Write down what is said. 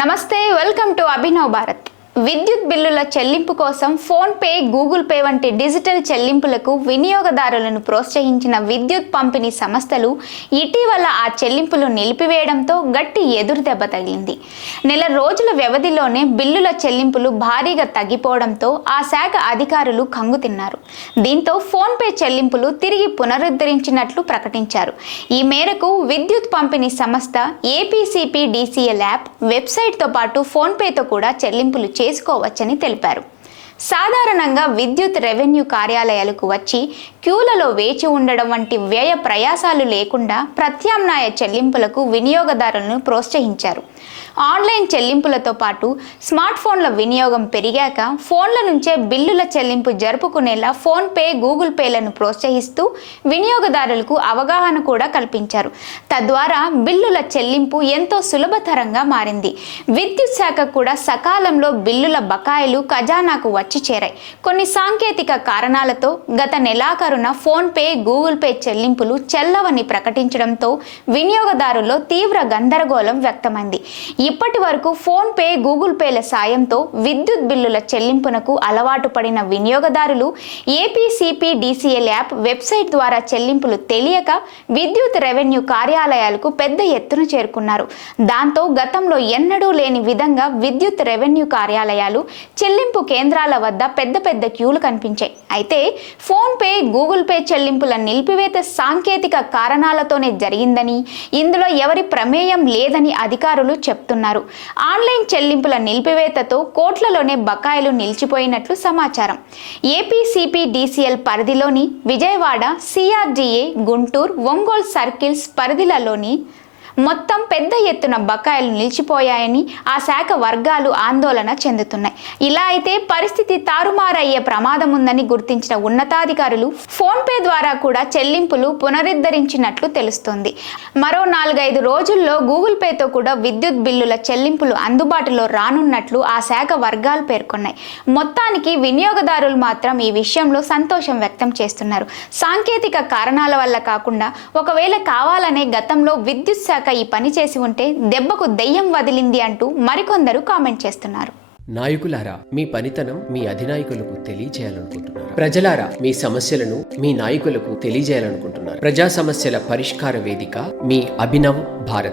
నమస్తే, welcome to Abhinav Bharat. విద్యుత్ బిల్లుల చెల్లింపు కోసం ఫోన్ పే, గూగుల్ పే వంటి డిజిటల్ చెల్లింపులకు వినియోగదారులను ప్రోత్సహించిన విద్యుత్ పంపిణీ సంస్థలు ఇటీవల ఆ చెల్లింపులు నిలిపివేయడంతో గట్టి ఎదురుదెబ్బ తగిలింది. నెల రోజుల వ్యవధిలోనే బిల్లుల చెల్లింపులు భారీగా తగ్గిపోవడంతో ఆ శాఖ అధికారులు కంగుతిన్నారు. దీంతో ఫోన్ పే చెల్లింపులు తిరిగి పునరుద్ధరించినట్లు ప్రకటించారు. ఈ మేరకు విద్యుత్ పంపిణీ సంస్థ ఏపీసీపీడీసీఎల్ యాప్, వెబ్సైట్తో పాటు ఫోన్ పేతో కూడా చెల్లింపులు చేసుకోవచ్చని తెలిపారు. సాధారణంగా విద్యుత్ రెవెన్యూ కార్యాలయాలకు వచ్చి క్యూలలో వేచి ఉండడం వంటి వ్యయ ప్రయాసాలు లేకుండా ప్రత్యామ్నాయ చెల్లింపులకు వినియోగదారులను ప్రోత్సహించారు. ఆన్లైన్ చెల్లింపులతో పాటు స్మార్ట్ ఫోన్ల వినియోగం పెరిగాక ఫోన్ల నుంచే బిల్లుల చెల్లింపు జరుపుకునేలా ఫోన్ పే, గూగుల్ పేలను ప్రోత్సహిస్తూ వినియోగదారులకు అవగాహన కూడా కల్పించారు. తద్వారా బిల్లుల చెల్లింపు ఎంతో సులభతరంగా మారింది. విద్యుత్ శాఖ కూడా సకాలంలో బిల్లుల బకాయిలు ఖజానాకు వచ్చి చేరాయి. కొన్ని సాంకేతిక కారణాలతో గత నెలాఖరున ఫోన్ పే, గూగుల్ పే చెల్లింపులు చెల్లవని ప్రకటించడంతో వినియోగదారుల్లో తీవ్ర గందరగోళం వ్యక్తమైంది. ఇప్పటి వరకు ఫోన్ పే, గూగుల్ పేల సాయంతో విద్యుత్ బిల్లుల చెల్లింపునకు అలవాటు పడిన వినియోగదారులు ఏపీసీపీడీసీఎల్ యాప్, వెబ్సైట్ ద్వారా చెల్లింపులు తెలియక విద్యుత్ రెవెన్యూ కార్యాలయాలకు పెద్ద ఎత్తున చేరుకున్నారు. దాంతో గతంలో ఎన్నడూ లేని విధంగా విద్యుత్ రెవెన్యూ కార్యాలయాలు, చెల్లింపు కేంద్రాల వద్ద పెద్ద పెద్ద క్యూలు కనిపించాయి. అయితే ఫోన్ పే, గూగుల్ పే చెల్లింపుల నిలిపివేత సాంకేతిక కారణాలతోనే జరిగిందని, ఇందులో ఎవరి ప్రమేయం లేదని అధికారులు చెప్తున్నారు. ఆన్లైన్ చెల్లింపుల నిలిపివేతతో కోట్లలోనే బకాయిలు నిలిచిపోయినట్లు సమాచారం. ఏపీసీపీడీసీఎల్ పరిధిలోని విజయవాడ, సిఆర్డీఏ, గుంటూరు, ఒంగోలు సర్కిల్స్ పరిధిలలోని మొత్తం పెద్ద ఎత్తున బకాయిలు నిలిచిపోయాయని ఆ శాఖ వర్గాలు ఆందోళన చెందుతున్నాయి. ఇలా అయితే పరిస్థితి తారుమారయ్యే ప్రమాదం ఉందని గుర్తించిన ఉన్నతాధికారులు ఫోన్ పే ద్వారా కూడా చెల్లింపులు పునరుద్ధరించినట్లు తెలుస్తోంది. మరో 4-5 రోజుల్లో గూగుల్ పేతో కూడా విద్యుత్ బిల్లుల చెల్లింపులు అందుబాటులో రానున్నట్లు ఆ శాఖ వర్గాలు పేర్కొన్నాయి. మొత్తానికి వినియోగదారులు మాత్రం ఈ విషయంలో సంతోషం వ్యక్తం చేస్తున్నారు. సాంకేతిక కారణాల వల్ల కాకుండా ఒకవేళ కావాలనే గతంలో విద్యుత్ శాఖ ఈ పని చేసి ఉంటే దెబ్బకు దెయ్యం వదిలింది అంటూ మరికొందరు కామెంట్ చేస్తున్నారు. నాయకులారా, మీ పనితనం మీ అధినాయకులకు తెలియజేయాలనుకుంటున్నారు. ప్రజలారా, మీ సమస్యలను మీ నాయకులకు తెలియజేయాలనుకుంటున్నారు. ప్రజా సమస్యల పరిష్కార వేదిక మీ అభినవ్ భారత్.